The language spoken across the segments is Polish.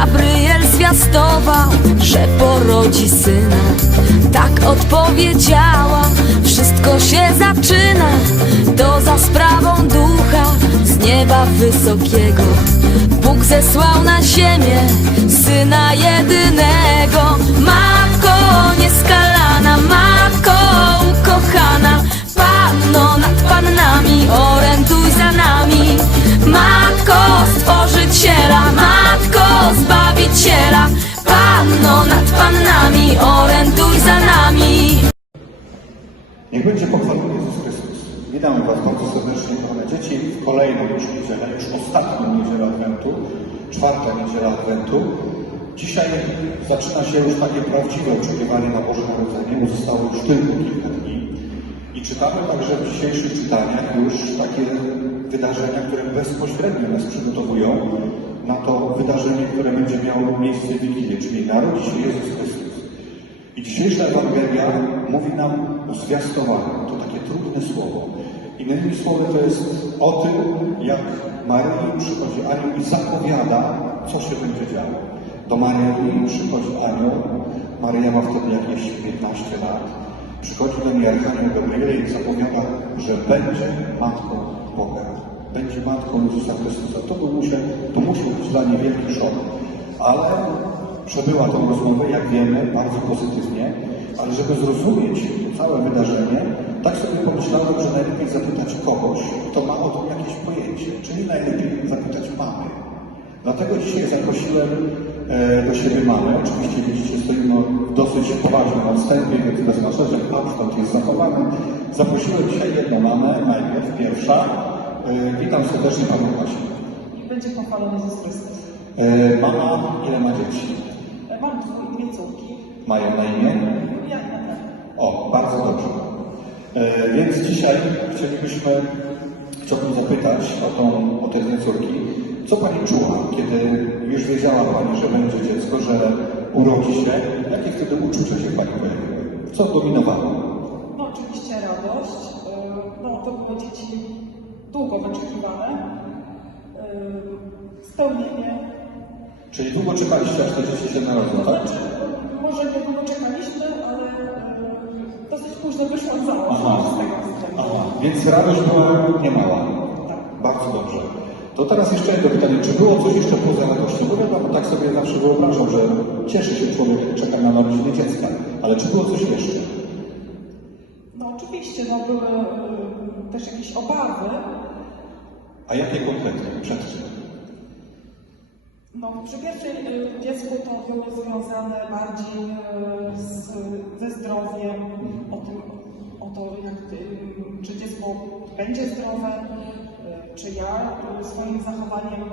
Gabriel zwiastował, że porodzi syna. Tak odpowiedziała, wszystko się zaczyna. To za sprawą ducha z nieba wysokiego. Bóg zesłał na ziemię syna jedynego. Matko nieskalana, matko w kolejną już niedzielę, już ostatnią niedzielę Adwentu, czwarta niedziela Adwentu. Dzisiaj zaczyna się już takie prawdziwe oczekiwanie na Boże Narodzenie, bo zostało już tylko kilka dni. I czytamy także w dzisiejszych czytaniach już takie wydarzenia, które bezpośrednio nas przygotowują na to wydarzenie, które będzie miało miejsce w Wigilię, czyli narodzi się Jezus Chrystus. I dzisiejsza Ewangelia mówi nam o zwiastowaniu. To takie trudne słowo. Innymi słowy to jest o tym, jak Maryi przychodzi anioł i zapowiada, co się będzie działo. Do Maryi przychodzi anioł. Maryja ma wtedy jakieś 15 lat. Przychodzi do niej Archanioł Gabriel i zapowiada, że będzie Matką Boga. Będzie Matką Jezusa Chrystusa. To, był musiał, to musiał być dla niej wielki szok. Ale przebyła tą rozmowę, jak wiemy, bardzo pozytywnie, ale żeby zrozumieć to całe wydarzenie, tak sobie pomyślałem, że najlepiej zapytać kogoś, kto ma o tym jakieś pojęcie, czyli najlepiej zapytać mamy. Dlatego dzisiaj zaprosiłem e, do siebie mamę. Oczywiście widzicie, stoimy w dosyć poważnym odstępie, więc bez znaczenia, że warsztat jest zachowany. Zaprosiłem dzisiaj jedną mamę, najpierw pierwsza. E, witam serdecznie Panią Kasię. Będzie pochwalony Jezus Chrystus. E, mama, ile ma dzieci? Mam dwu- dwie córki. Mają na imię? Ja tak. O, bardzo dobrze. E, więc dzisiaj chcielibyśmy, chciałbym zapytać o, tą, o te dwie córki, co Pani czuła, kiedy już wiedziała Pani, że będzie dziecko, że urodzi się? Jakie wtedy uczucia się Pani pojawiły? Co dominowało? No oczywiście radość. Yy, No to było dzieci długo wyczekiwane. Yy, Spełnienie. Czyli długo czekaliście, aż te dzieci się narodzą, tak? znaczy, może nie długo czekaliśmy, ale późno wyszłam za mąż. Aha, aha. Więc radość była niemała. Bardzo dobrze. To teraz jeszcze jedno pytanie. Czy było coś jeszcze poza radością? Bo wiadomo, tak sobie zawsze wyobrażam, że cieszy się człowiek, czeka na narodziny dziecka. Ale czy było coś jeszcze? No oczywiście, no były yy, też jakieś obawy. A jakie konkretnie? Przed czym? No, przy pierwszym dziecku to było związane bardziej y, z, ze zdrowiem, o, tym, o to, jak, czy dziecko będzie zdrowe, y, czy ja y, swoim zachowaniem.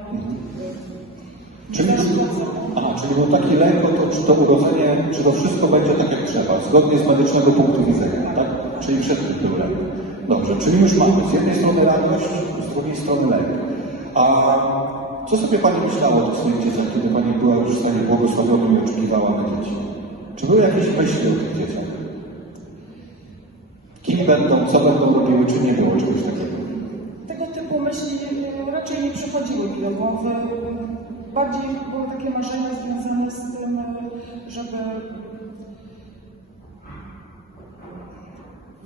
Czyli, aha, czyli był taki lęk o to, czy to urodzenie, czy to wszystko będzie tak jak trzeba, zgodnie z medycznego punktu widzenia, tak? Czyli przed tym lęk. Dobrze, czyli już mamy z jednej strony radość, z drugiej strony lęk. A co sobie Pani myślała o tych dzieciach, kiedy Pani była już w stanie błogosławionym i oczekiwała na dzieci? Czy były jakieś myśli o tych dzieciach? Kim będą, co będą robiły, czy nie było czegoś takiego? Tego typu myśli y, raczej nie przychodziły mi do głowy. Bardziej były takie marzenia związane z tym, y, żeby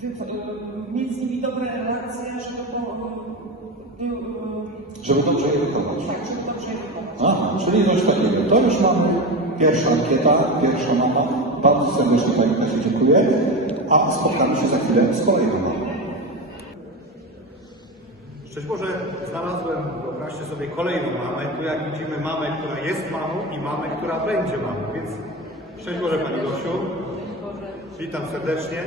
y, mieć z nimi dobre relacje, żeby Żeby dobrze je wychować. tak, żeby dobrze je wychować. Aha, czyli coś takiego. To już mamy pierwsza ankieta, pierwsza mama. Bardzo serdecznie Pani Kasiu dziękuję. A spotkamy się za chwilę z kolejną mamą. Szczęść Boże, znalazłem, wyobraźcie sobie, kolejną mamę. Tu jak widzimy mamę, która jest mamą i mamę, która będzie mamą. Więc szczęść Boże Pani Gosiu. Witam serdecznie.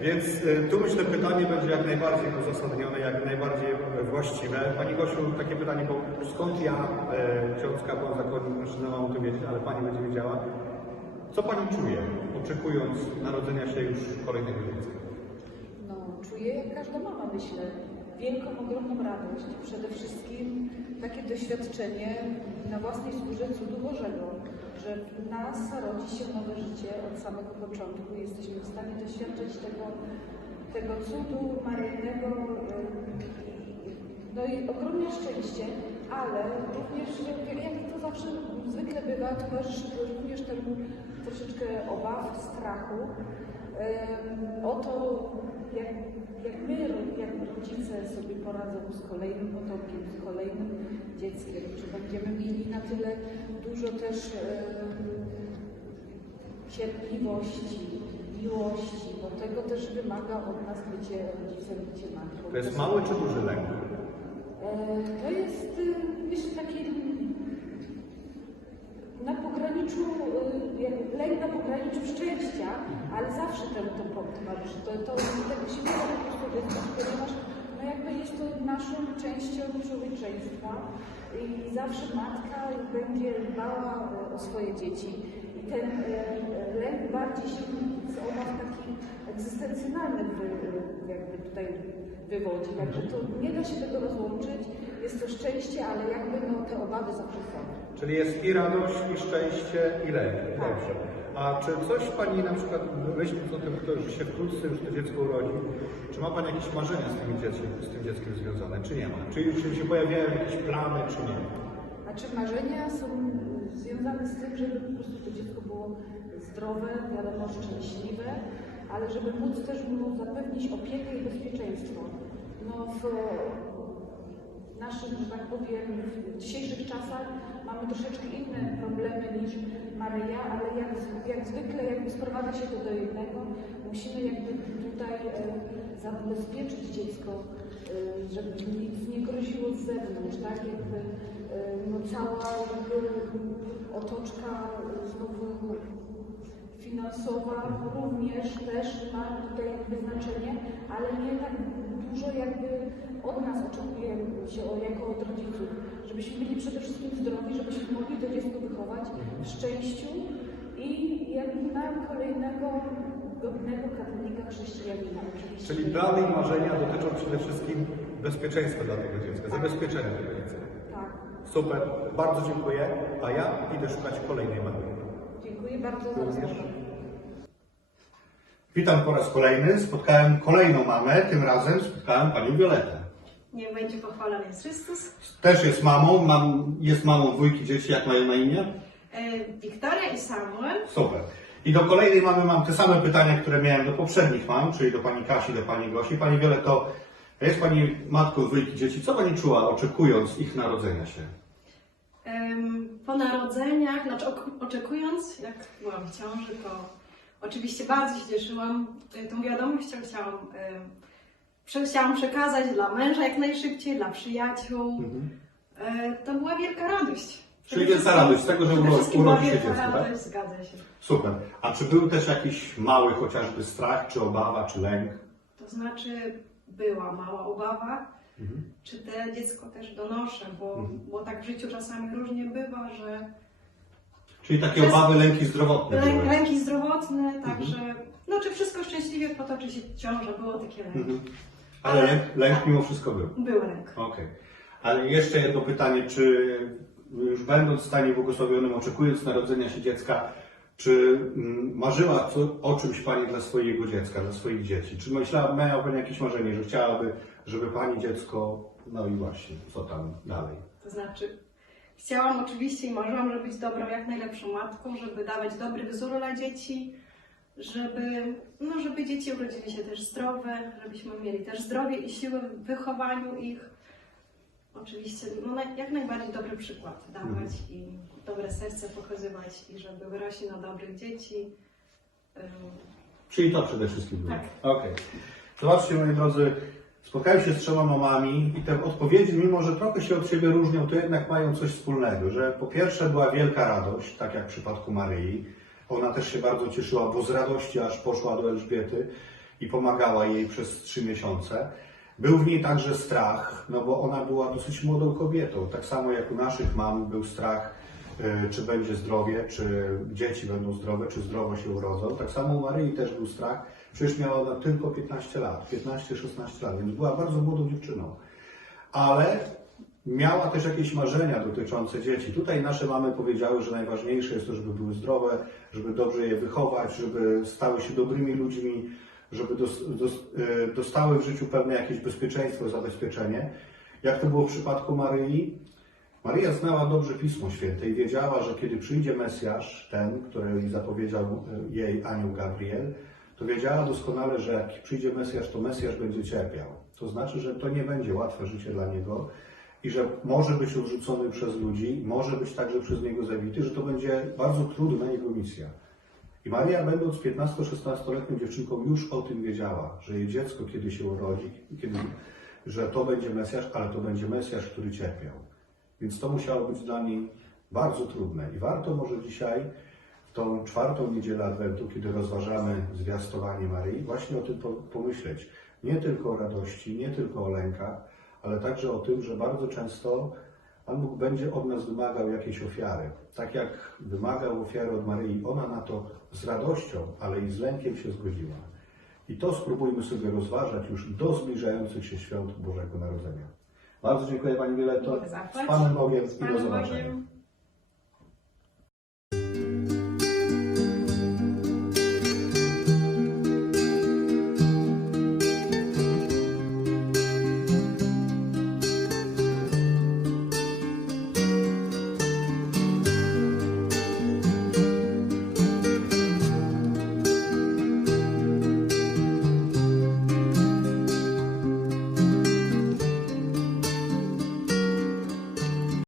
Więc y, tu myślę pytanie będzie jak najbardziej uzasadnione, jak najbardziej e, właściwe. Pani Gosiu, takie pytanie, bo skąd ja, e, ksiądz kapłan zakonnik, mężczyzna mam to wiedzieć, ale Pani będzie wiedziała. Co Pani czuje, oczekując narodzenia się już kolejnego dziecka? No, czuję jak każda mama, myślę, wielką, ogromną radość. Przede wszystkim takie doświadczenie na własnej skórze cudu Bożego, że w nas rodzi się nowe życie od samego początku. Jesteśmy w stanie doświadczyć tego, tego cudu maryjnego. No i ogromne szczęście, ale również, jak to zawsze zwykle bywa, towarzyszy również temu troszeczkę obaw, strachu o to, jak, jak my, jak rodzice sobie poradzą z kolejnym potomkiem, z kolejnym dzieckiem, czy będziemy mieli na tyle dużo też cierpliwości, miłości, bo tego też wymaga od nas bycie rodzicem, bycie matką. To jest mały czy duży lęk? E, To jest, myślę, taki na pograniczu, y, lęk na pograniczu szczęścia, ale zawsze temu to towarzyszy. To, to tak się nie da po ponieważ no jakby jest to naszą częścią człowieczeństwa i zawsze matka będzie dbała o swoje dzieci. I ten e, lęk bardziej się z obaw takich egzystencjonalnych jakby tutaj wywodzi. Także to nie da się tego rozłączyć. Jest to szczęście, ale jakby no, te obawy zawsze. Czyli jest i radość, i szczęście, i lęk. Dobrze. A czy coś Pani na przykład, myśląc o tym, że się wkrótce już to dziecko urodzi, czy ma Pani jakieś marzenia z tym dzieckiem, z tym dzieckiem związane, czy nie ma? Czy już się pojawiają jakieś plany, czy nie? Znaczy marzenia są związane z tym, żeby po prostu to dziecko było zdrowe, wiadomo, szczęśliwe, ale żeby móc też mu zapewnić opiekę i bezpieczeństwo. No w naszym, że tak powiem, w dzisiejszych czasach mamy troszeczkę inne problemy niż Maryja, ale jak, jak zwykle jakby sprowadza się to do jednego, musimy jakby tutaj e, zabezpieczyć dziecko, e, żeby nic nie groziło z zewnątrz, tak? Jakby e, no, cała jakby otoczka znowu finansowa również też ma tutaj jakby znaczenie, ale nie tak dużo jakby od nas oczekuje się jako od rodziców, żebyśmy byli przede wszystkim zdrowi, żebyśmy mogli to dziecko wychować w szczęściu i jakby na kolejnego godnego katolika chrześcijanina. Czyli plany i marzenia dotyczą przede wszystkim bezpieczeństwa dla tego dziecka, zabezpieczenia tego dziecka. Tak. Super, bardzo dziękuję, a ja idę szukać kolejnej Marii. Dziękuję bardzo za rozmowę. Witam po raz kolejny. Spotkałem kolejną mamę, tym razem spotkałem panią Violetę. Niech będzie pochwalony jest Chrystus. Też jest mamą, mam, jest mamą dwójki dzieci, jak mają na imię? E, Wiktoria i Samuel. Super. I do kolejnej mamy mam te same pytania, które miałem do poprzednich mam, czyli do pani Kasi, do pani Gosi. Pani Violeto, jest pani matką dwójki dzieci. Co pani czuła, oczekując ich narodzenia się? Em, Po narodzeniach, znaczy ok- oczekując, jak byłam w ciąży, to oczywiście bardzo się cieszyłam e, tą wiadomością. Chciałam, em, chciałam przekazać dla męża jak najszybciej, dla przyjaciół. E, To była wielka radość. Czyli wielka radość z tego, że urodzi się dziecko, tak? radość, zgadza się. Super. A czy był też jakiś mały chociażby strach, czy obawa, czy lęk? To znaczy była mała obawa, czy te dziecko też donoszę, bo, bo tak w życiu czasami różnie bywa, że Czyli takie Przez- obawy, lęki zdrowotne lę, były. lęki zdrowotne, także no czy wszystko szczęśliwie potoczy się ciąża, było takie lęki. Mhm. Ale lęk, lęk mimo wszystko był. Był lęk. Okej. Ale jeszcze jedno pytanie, czy już będąc w stanie błogosławionym, oczekując narodzenia się dziecka, czy mm, marzyła co, o czymś Pani dla swojego dziecka, dla swoich dzieci? Czy myślała, miała Pani jakieś marzenie, że chciałaby, żeby Pani dziecko, no i właśnie, co tam dalej? To znaczy chciałam oczywiście i marzyłam, żeby być dobrą, jak najlepszą matką, żeby dawać dobry wzór dla dzieci, żeby, no, żeby dzieci urodzili się też zdrowe, żebyśmy mieli też zdrowie i siłę w wychowaniu ich. Oczywiście no, jak najbardziej dobry przykład dawać i dobre serce pokazywać i żeby wyrośli na dobrych dzieci. Czyli to przede wszystkim było. Tak. Okej. Zobaczcie, moi drodzy, spotkałem się z trzema mamami i te odpowiedzi, mimo że trochę się od siebie różnią, to jednak mają coś wspólnego, że po pierwsze była wielka radość, tak jak w przypadku Maryi. Ona też się bardzo cieszyła, bo z radości aż poszła do Elżbiety i pomagała jej przez trzy miesiące. Był w niej także strach, no bo ona była dosyć młodą kobietą. Tak samo jak u naszych mam był strach, y, czy będzie zdrowie, czy dzieci będą zdrowe, czy zdrowo się urodzą. Tak samo u Maryi też był strach. Przecież miała ona tylko 15 lat, 15-16 lat, więc była bardzo młodą dziewczyną. Ale miała też jakieś marzenia dotyczące dzieci. Tutaj nasze mamy powiedziały, że najważniejsze jest to, żeby były zdrowe, żeby dobrze je wychować, żeby stały się dobrymi ludźmi, żeby y, dostały w życiu pewne jakieś bezpieczeństwo, zabezpieczenie. Jak to było w przypadku Maryi? Maria znała dobrze Pismo Święte i wiedziała, że kiedy przyjdzie Mesjasz, ten, który zapowiedział e, jej anioł Gabriel, to wiedziała doskonale, że jak przyjdzie Mesjasz, to Mesjasz będzie cierpiał. To znaczy, że to nie będzie łatwe życie dla niego i że może być odrzucony przez ludzi, może być także przez niego zabity, że to będzie bardzo trudna jego misja. I Maria, będąc 15-16-letnią dziewczynką, już o tym wiedziała, że jej dziecko, kiedy się urodzi, kiedy, że to będzie Mesjasz, ale to będzie Mesjasz, który cierpiał. Więc to musiało być dla niej bardzo trudne. I warto może dzisiaj, w tą czwartą niedzielę Adwentu, kiedy rozważamy zwiastowanie Maryi, właśnie o tym po- pomyśleć. Nie tylko o radości, nie tylko o lękach, ale także o tym, że bardzo często Pan Bóg będzie od nas wymagał jakiejś ofiary. Tak jak wymagał ofiary od Maryi, ona na to z radością, ale i z lękiem się zgodziła. I to spróbujmy sobie rozważać już do zbliżających się świąt Bożego Narodzenia. Bardzo dziękuję Pani Wioletto. Z Panem Bogiem i do zobaczenia.